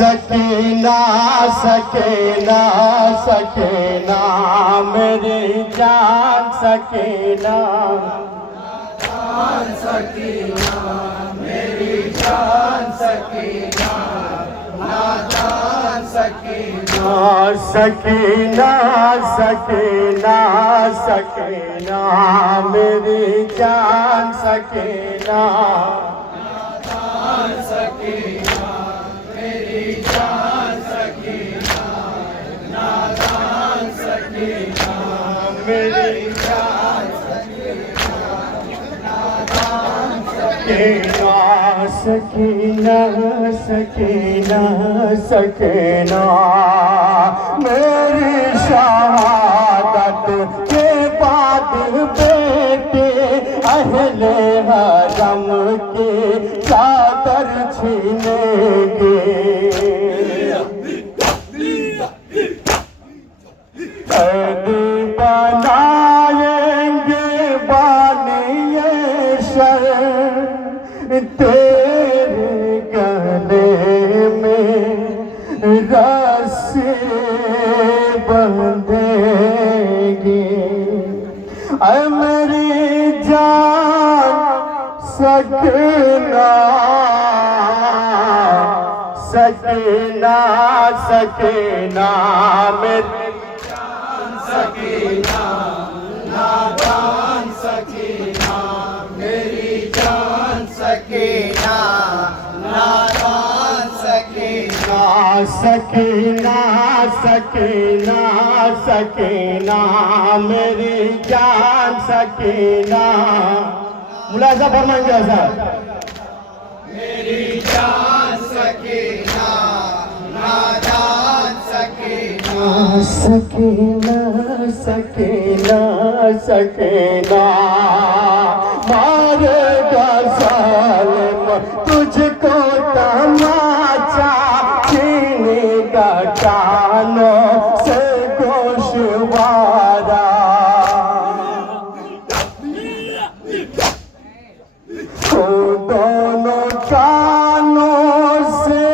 सकीना सकीना सकीना मेरी जान सकीना सकीना मेरी जान सकीना नादान सकीना सकीना सकीना सकीना मेरी जान सकीना नादान सकीना मेरी जान सकीना नादान सकीना मेरी जान सकीना सकीना सकीना मेरी शहादत के बाद बेटे अहले हरम के चादर छीनेंगे बनाएंगे बानिए शर तेरे गले में रस्सी बंधेगी ऐ मेरी जान सकीना सकीना सकीना मेरी सकीना नादान सकीना मेरी जान सकीना नादान सकीना सकीना सकीना सकीना मेरी जान सकीना मुलाजा फरमाएंगे सर मेरी जान सकीना नादान सकीना सकीना सकीना सकीना मारेगा जालिम तुझको तमाचा छीनेगा कानों से गोशवारा तो दोनों कानों से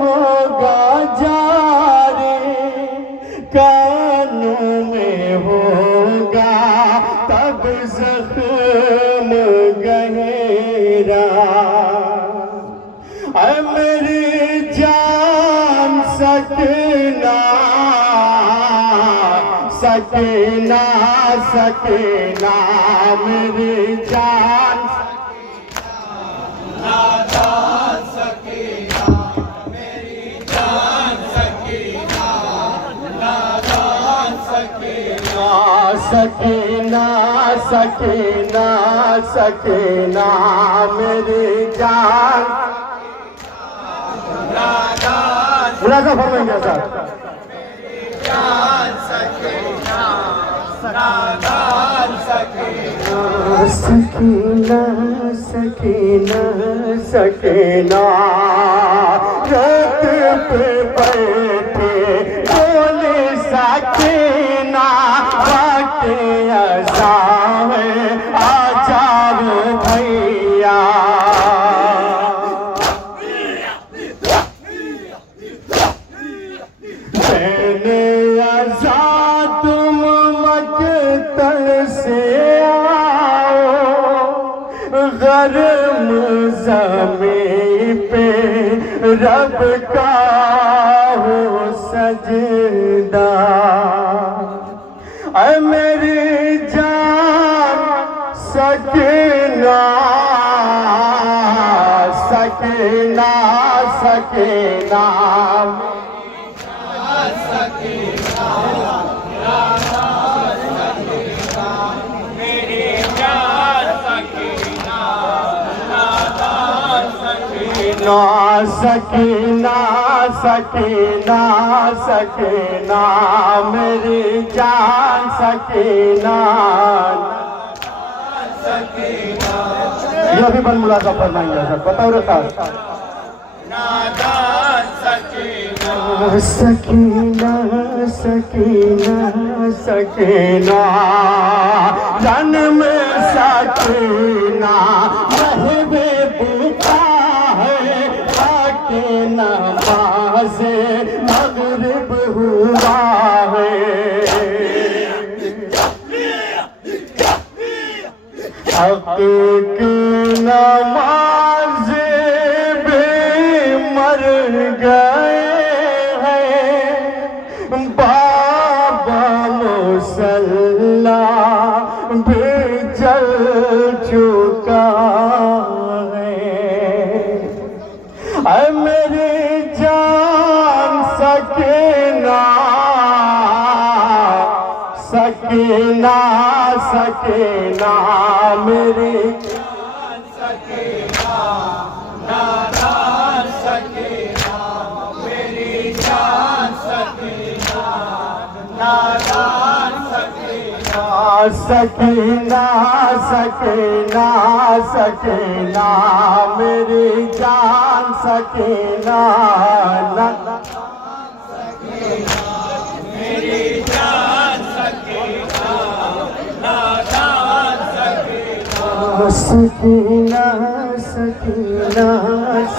होगा जारी कानों में होगा तब जख्म गहरा ऐ मेरी जान सकीना सकीना सकीना मेरी जान नादान सकीना मेरी जान सकीना नादान सकीना सकीना सकीना सकीना मेरी जान नादान मुलाजा फरमाएंगे सर जान सकीना नादान सकीना सकीना सकीना सकीना रात पे बैठे बोले सकीना बाटे अज़ाए आ जाओ भैया मैंने अज़ा तुम मकतल से गरम ज़मीं पे रब का हो सजदा ऐ मेरी जान सकीना सकीना सकीना सकीना सकीना सकीना मेरी जान सकीना ये भी बन मुलाजा फरमाएंगे सर बताओ रे साहब नादान सकीना सकीना सकीना सकीना जन्म सकीना महबूबा है सकीना से मगरिब हुआ है। हक की नमाज भी मर गए हैं, बाबा मुसल्ला भी जल चुका है। ऐ मेरी जान सकीना, सकीना, सकीना मेरी जान सकीना, नादान सकीना, मेरी जान सकीना, नादान सकीना, सकीना, सकीना, सकीना मेरी जान सकीना, मेरी जान सकीना, नादान सकीना, सकीना, सकीना,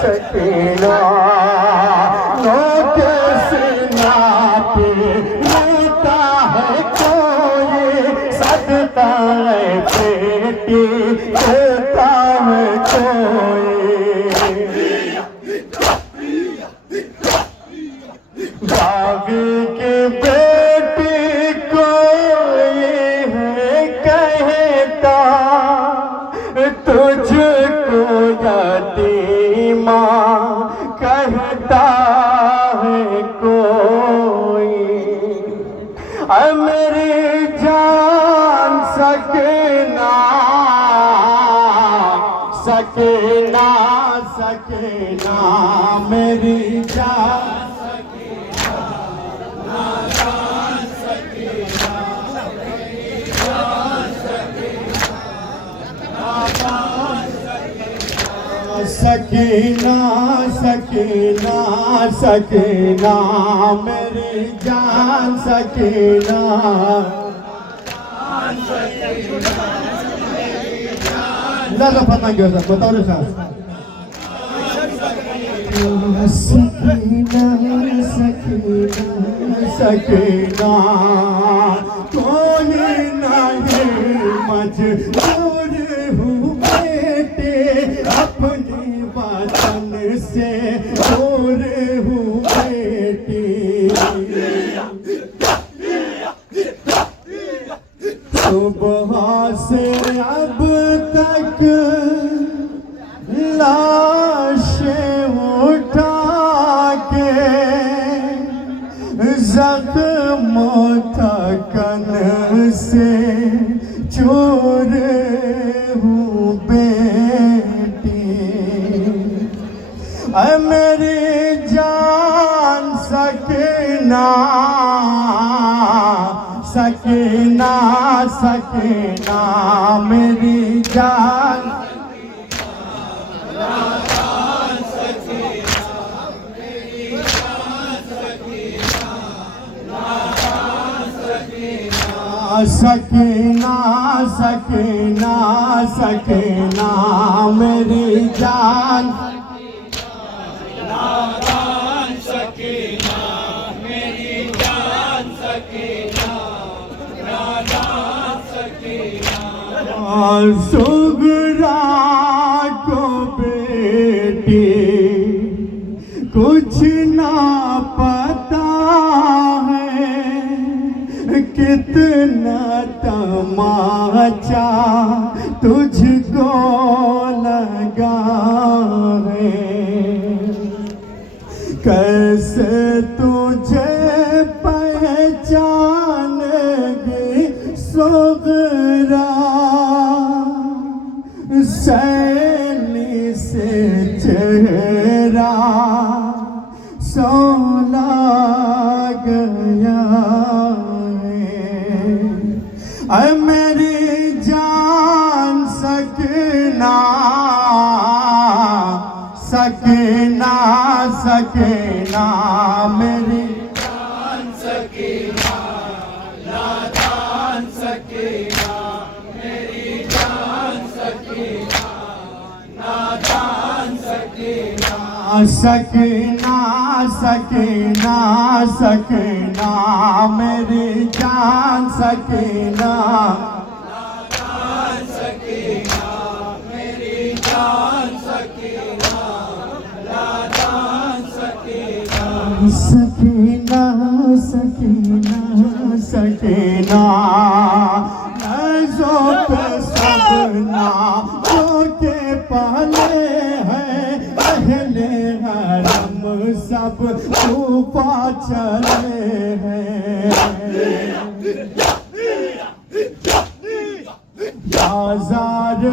सकीना नोके सीना पे लेता है कोई, सदता है बेटी देता है कोई। बागी की बेटी कोई है कहता, तुझको यतीमा कहता है कोई। ऐ मेरी जान सकीना, सकीना, सकीना मेरी जान सकीना, सकीना, सकीना मेरी जान सकीना, ज़्यादा फरमाइए सर, बताओ रे साहब। सकीना, सकीना, सकीना कोई नहीं मजबूर हूँ बेटे, अपने वतन से दूर हूँ बेटी। सुबह से अब तक लाशें उठा के जख्मों थकन से चूर हूँ बेटी। ऐ मेरी जान सकीना, सकीना, सकीना मेरी जान सकीना, सकीना, सकीना मेरी जान नादान सकीना, मेरी जान सकीना, नादान सकीना, सुगरा को बेटी कुछ ना पता है, कितना तमाचा तुझको लगा है। कैसे तुझे पहचानेगी सुगरा, सैली से चेहरा सोना गया है। ऐ मेरी जान सकीना, सकीना, सकीना मेरी जान सकीना, नादान सकीना, मेरी जान सकीना, नादान सकीना, सकीना, सकीना सकीना मेरी जान सकीना नादान सकीना मेरी जान सकीना नादान सकीना सकीना सकीना सकीना नज़ों पे सबना जो के पाले हैं पहले हरम सब ऊपा चले हैं बाजार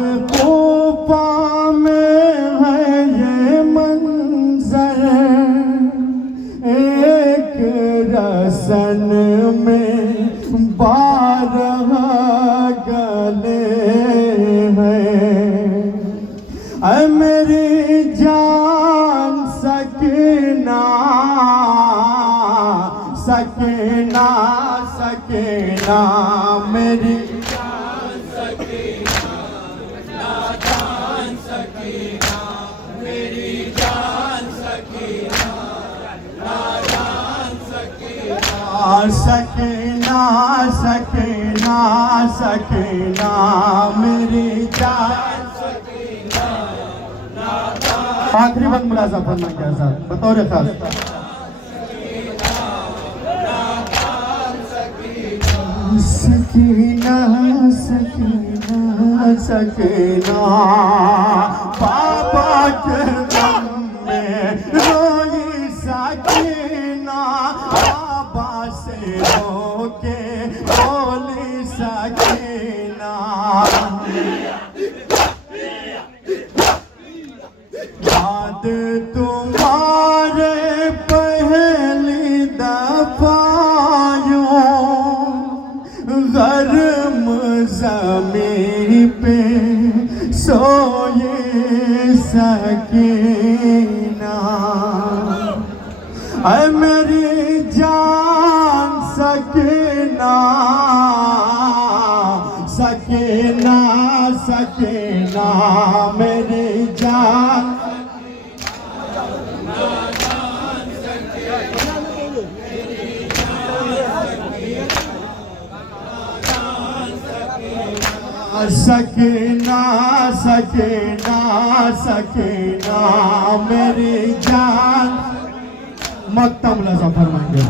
ऊपा में है ये मंजर एक रसन में 12 गले हैं ऐ मेरी जान सकीना सकीना सकीना मेरी जान सकीना नादान सकीना मेरी जान सकीना नादान सकीना सकीना सकीना सकीना मेरी जान सकीना नादान आखिरी वक्त मुलाजा फरमा के साथ बतौर खास सकीना सकीना सकीना बाबा के गम में रोई सकीना बाबा से होके बोली सकीना याद तुम्हारे पहली दफा गर्म ज़मीं पे सोए सकीना ऐ मेरी जान सकीना सकीना सकीना मेरी जान सकीना सकीना सकीना मेरी जान मक्ता मुलाजा फरमाएंगे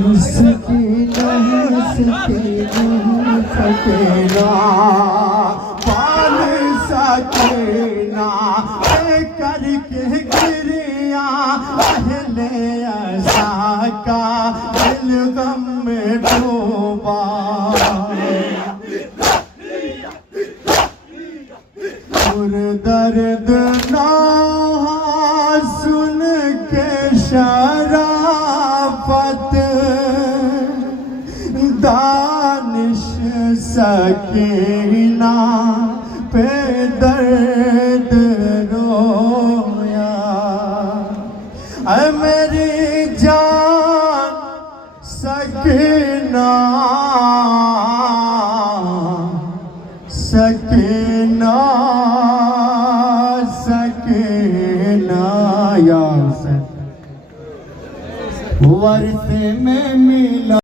सकीना सकीना सकीना पाल सकीना करके गिरिया पहले ऐसा का दिल गम में डूबा और दर्द ना सुन के शराफत दानिश सकीना पे दर्द रोया ऐ मेरी जान सकीना सकीना सकीना या हुसैन वर्षे में